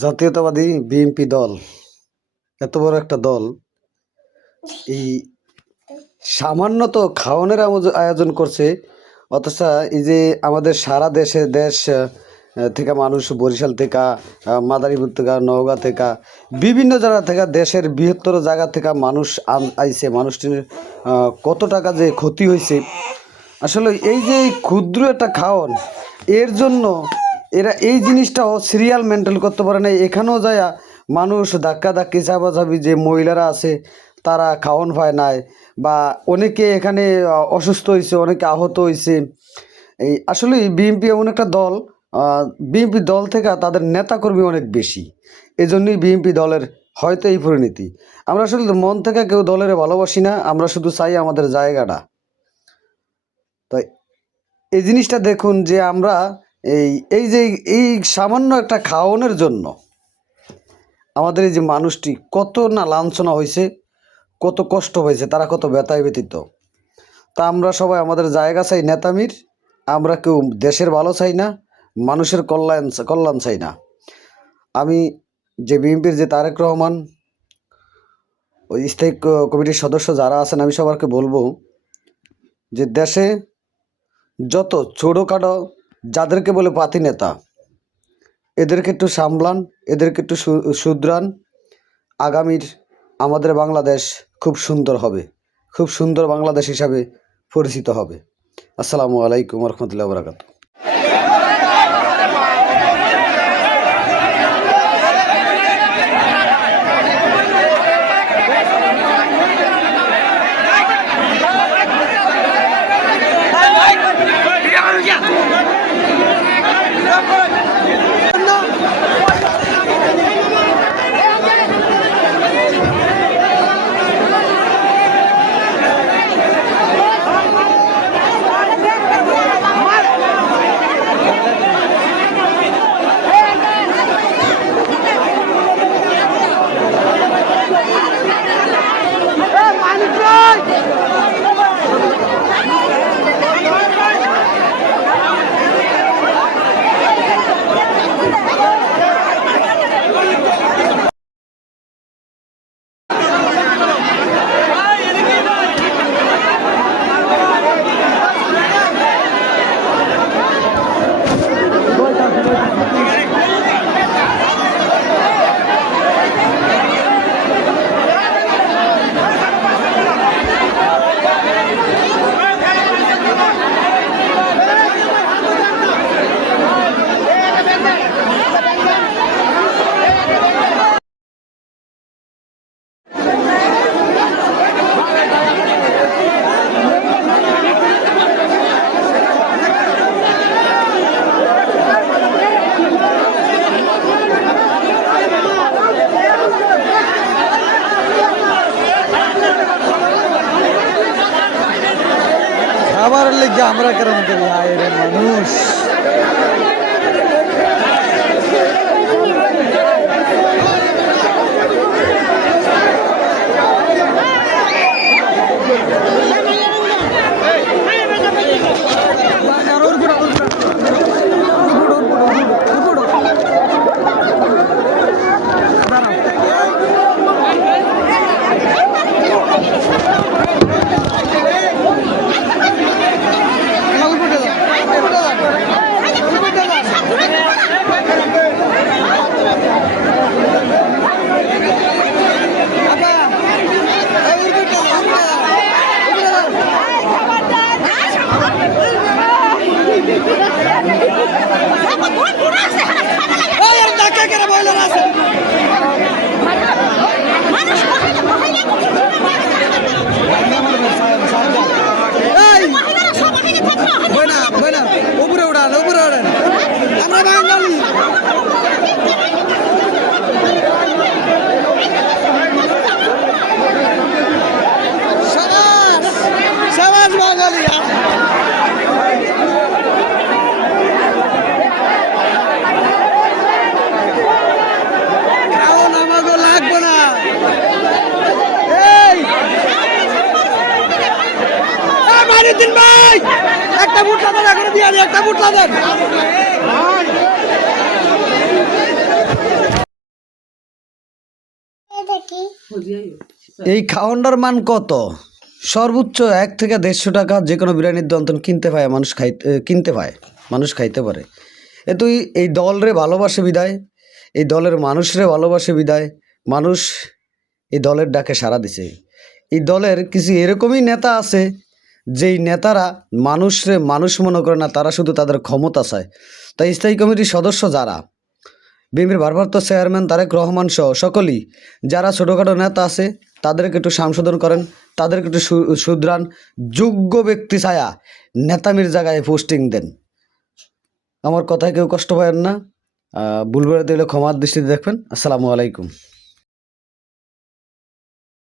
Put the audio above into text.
জাতীয়তাবাদী বিএনপি দল এত বড় একটা দল এই সামান্য তো খাওয়ানোর আয়োজন করছে, অথচ এই যে আমাদের সারা দেশ থেকে মানুষ, বরিশাল থেকে, মাদারীপুর থেকে, নওগাঁ থেকে, বিভিন্ন জায়গা থেকে, দেশের বৃহত্তর জায়গা থেকে মানুষ আইছে। মানুষটির কত টাকা যে ক্ষতি হয়েছে, আসলে এই যে ক্ষুদ্র একটা খাওয়ান, এর জন্য এরা এই জিনিসটাও সিরিয়াল মেনটেন করতে পারে না। এখানেও যায় মানুষ ধাক্কাধাক্কি চাপাচাপি, যে মহিলারা আছে তারা খাওয়ান পায় নাই, বা অনেকে এখানে অসুস্থ হয়েছে, অনেকে আহত হয়েছে। এই আসলে বিএনপি এমন একটা দল, বিএনপি দল থেকে তাদের নেতাকর্মী অনেক বেশি, এজন্যই বিএনপি দলের হয়তো এই পরিণতি। আমরা আসলে মন থেকে কেউ দলের ভালোবাসি না, আমরা শুধু চাই আমাদের জায়গাটা। তাই এই জিনিসটা দেখুন যে আমরা এই এই যে এই সামান্য একটা খাওয়ানোর জন্য আমাদের এই যে মানুষটি কত না লাঞ্ছনা হয়েছে, কত কষ্ট হয়েছে, তারা কত ব্যথায় ব্যতীত। তা আমরা সবাই আমাদের জায়গা চাই নেতামির, আমরা কেউ দেশের ভালো চাই না, মানুষের কল্যাণ চাই না। আমি যে বিএনপির যে তারেক রহমান, ওই স্থায়ী কমিটির সদস্য যারা আছেন, আমি সবাইকে বলবো যে দেশে যত ছোটোখাটো যাদেরকে বলে পাতি নেতা, এদেরকে একটু সামলান, এদেরকে একটু শুধরান। আগামীর আমাদের বাংলাদেশ খুব সুন্দর হবে, খুব সুন্দর বাংলাদেশ হিসাবে পরিচিত হবে। আসসালামু আলাইকুম রহমতুল্লাহ বারাকাতুহু। খাবার লেগে আমরা কেরম করি, আয় রে মানুষ। দিন ভাই একটা বুটলা দেন, এখন দিয়ে একটা বুটলা দেন। এই খাওয়ানটার মান কত? সর্বোচ্চ 1 থেকে 150 টাকা যে কোনো বিরিয়ানির দন্তন কিনতে পায় মানুষ, কিনতে পায়, মানুষ খাইতে পারে। তুই এই দলরে ভালোবাসে বিদায়, এই দলের মানুষরে ভালোবাসে বিদায় মানুষ এই দলের ডাকে সাড়া দিছে। এই দলের কিছু এরকমই নেতা আছে যেই নেতারা মানুষরে মানুষ মনে করে না, তারা শুধু তাদের ক্ষমতা চায়। তাই স্থায়ী কমিটির সদস্য যারা, বিএনপির ভারপ্রাপ্ত চেয়ারম্যান তারেক রহমান সহ সকলেই যারা ছোটোখাটো নেতা আছে তাদেরকে একটু সংশোধন করেন, তাদেরকে একটু শুধরান, যোগ্য ব্যক্তি ছায়া নেতামির জায়গায় পোস্টিং দেন। আমার কথায় কেউ কষ্ট পাবেন না, ভুল করে দিলে ক্ষমার দৃষ্টিতে দেখবেন। আসসালামু আলাইকুম।